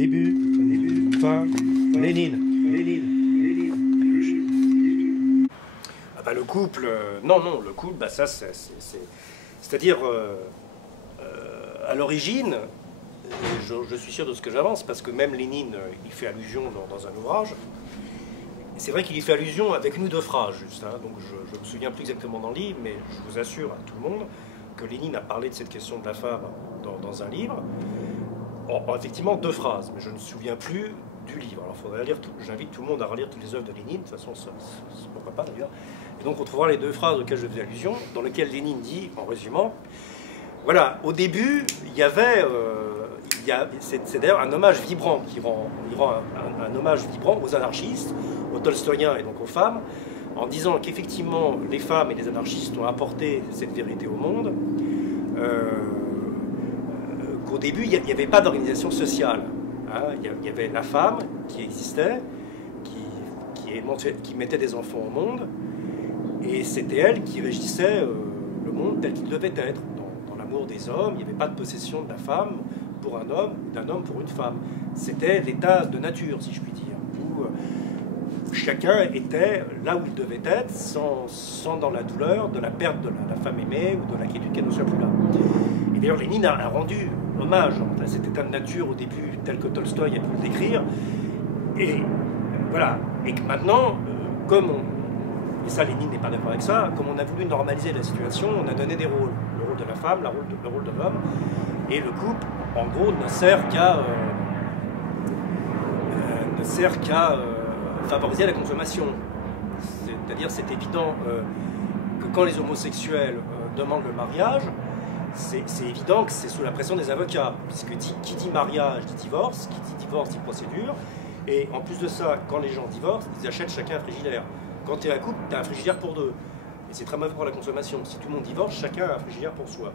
début, fin, Lénine. Ah bah le couple, non, le couple, bah ça c'est-à-dire à l'origine, je suis sûr de ce que j'avance, parce que même Lénine, il fait allusion dans un ouvrage. C'est vrai qu'il y fait allusion avec une ou deux phrases, juste. Hein, donc je ne me souviens plus exactement dans le livre, mais je vous assure à tout le monde que Lénine a parlé de cette question de la femme dans un livre. Effectivement, deux phrases, mais je ne me souviens plus du livre. Alors faudrait lire j'invite tout le monde à relire toutes les œuvres de Lénine, de toute façon, pourquoi pas d'ailleurs. Et donc on trouvera les deux phrases auxquelles je faisais allusion, dans lesquelles Lénine dit, en résumant, voilà, au début, il y avait... c'est d'ailleurs un hommage vibrant, il rend un hommage vibrant aux anarchistes, aux tolstoïens et donc aux femmes, en disant qu'effectivement les femmes et les anarchistes ont apporté cette vérité au monde, qu'au début il n'y avait pas d'organisation sociale. Hein, il y avait la femme qui existait, qui mettait des enfants au monde, et c'était elle qui régissait le monde tel qu'il devait être, dans l'amour des hommes. Il n'y avait pas de possession de la femme pour un homme, d'un homme pour une femme. C'était l'état de nature, si je puis dire, où chacun était là où il devait être, sans dans la douleur de la perte de la femme aimée ou de l'inquiétude qu'elle ne soit plus là. Et d'ailleurs, Lénine a rendu hommage à cet état de nature au début, tel que Tolstoï a pu le décrire. Et voilà. Et que maintenant, et ça Lénine n'est pas d'accord avec ça, comme on a voulu normaliser la situation, on a donné des rôles. Le rôle de la femme, le rôle de l'homme. Et le couple, en gros, ne sert qu'à favoriser la consommation. C'est-à-dire, c'est évident que quand les homosexuels demandent le mariage, c'est évident que c'est sous la pression des avocats, puisque qui dit mariage dit divorce, qui dit divorce dit procédure, et en plus de ça, quand les gens divorcent, ils achètent chacun un frigidaire. Quand tu es un couple, tu as un frigidaire pour deux, et c'est très mauvais pour la consommation. Si tout le monde divorce, chacun a un frigidaire pour soi.